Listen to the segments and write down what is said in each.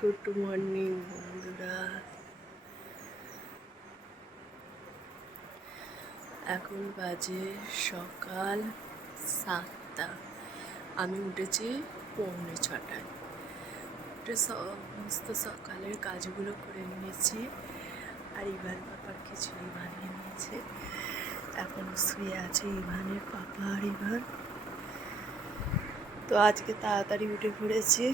Good morning বন্ধুরা। এখন বাজে সকাল 7টা। আমি উঠেছি 6:45। উঠে সমস্ত সকালের কাজগুলো করে নিয়েছি, আর ইভান পাপার খিচুড়ি বানিয়ে নিয়েছে। এখন শুয়ে আছে ইভানের পাপা আর ইভান। তো আজকে তাড়াতাড়ি উঠে পড়েছি,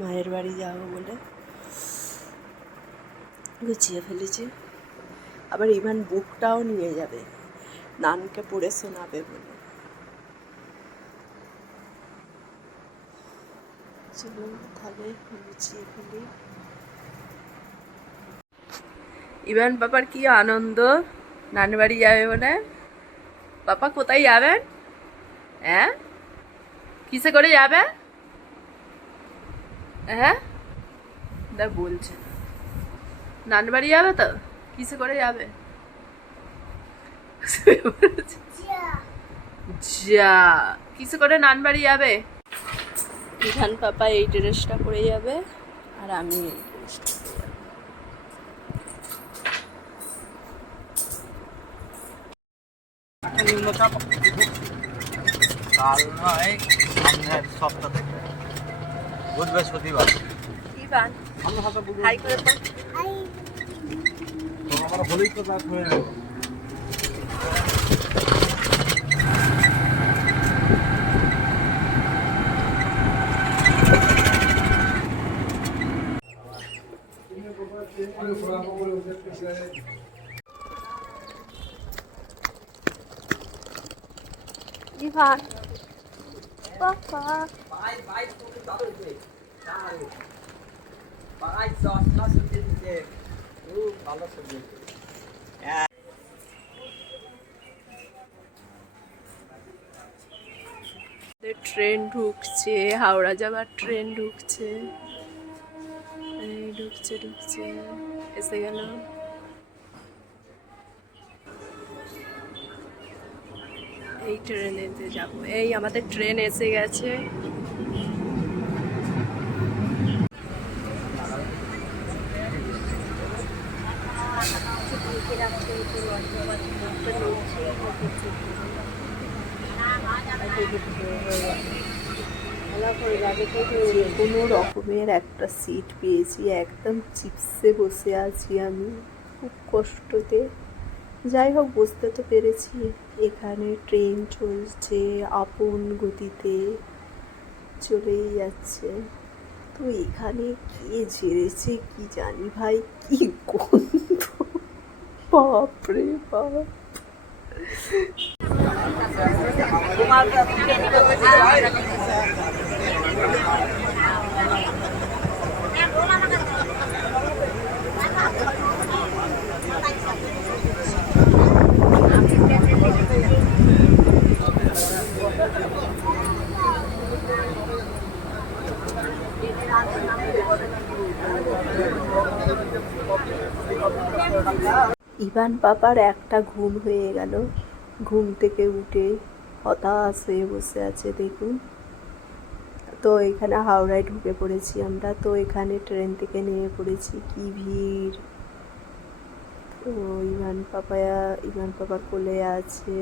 মায়ের বাড়ি যাবো বলে গুছিয়ে ফেলেছি। আবার ইভান বুকটাও নিয়ে যাবে, নানকে পড়ে শোনাবে বলে। চলুন তাহলে গুছিয়ে ফেলি। ইভান পাপার কি আনন্দ, নানি বাড়ি যাবে বলে। পাপা কোথায় যাবেন? হ্যাঁ, কিসে করে যাবে? হ্যাঁ, দেখ বলছে নানি বাড়ি যাবে। তো কিসে করে যাবে? যা, কিসে করে নান বাড়ি যাবে? ইভান পাপা এই ড্রেসটা পরে যাবে, আর আমি এই ড্রেসটা পরে যাবো। কাল নয়, সামনের সপ্তাহ থেকে বৃহস্পতিবার। ইভান হাই করে বল। আমার হলেই তো রাত হয়ে যাবে। ইভান পাপা ট্রেন ঢুকছে, হাওড়া যাবার ট্রেন ঢুকছে। ঢুকছে ঢুকছে, এসে গেল। এই ট্রেনেতে যাব। এই আমাদের ট্রেন এসে গেছে। কোনো রকমের একটা সিট পেয়েছি, একদম চিপসে বসে আছি আমি খুব কষ্টতে। যাই হোক, বসতে তো পেরেছি। এখানে ট্রেন চলছে আপন গতিতে, চলেই যাচ্ছে। তো এখানে কে ঝেড়েছে কি জানি ভাই, কি গন্ধ, বাপরে বাপ। ইভান পাপার একটা ঘুম হয়ে গেল। ঘুম থেকে উঠে হতাশ হয়ে বসে আছে দেখুন। তো এখানে হাওড়ায় ঢুকে পড়েছি আমরা। তো এখানে ট্রেন থেকে নেমে পড়েছি, কি ভিড়। তো ইভান পাপার কোলে আছে।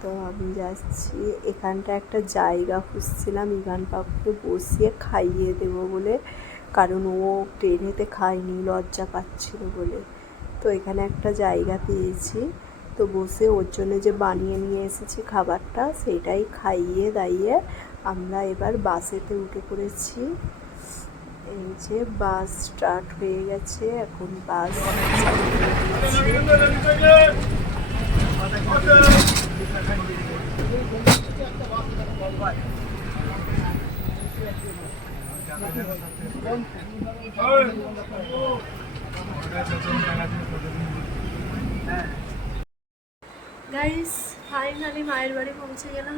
তো আমি যাচ্ছি। এখানটা একটা জায়গা খুঁজছিলাম ইভান পাপাকে বসিয়ে খাইয়ে দেবো বলে, কারণ ও ট্রেনেতে খায়নি, লজ্জা পাচ্ছিল বলে। তো এখানে একটা জায়গা পেয়েছি, তো বসে ওর জন্য যে বানিয়ে নিয়ে এসেছি খাবারটা, সেটাই খাইয়ে দাইয়ে আমরা এবার বাসেতে উঠে পড়েছি। এই যে বাস স্টার্ট হয়ে গেছে, এখন বাস গাইস, ফাইনালি মায়ের বাড়ি পৌঁছে গেলাম।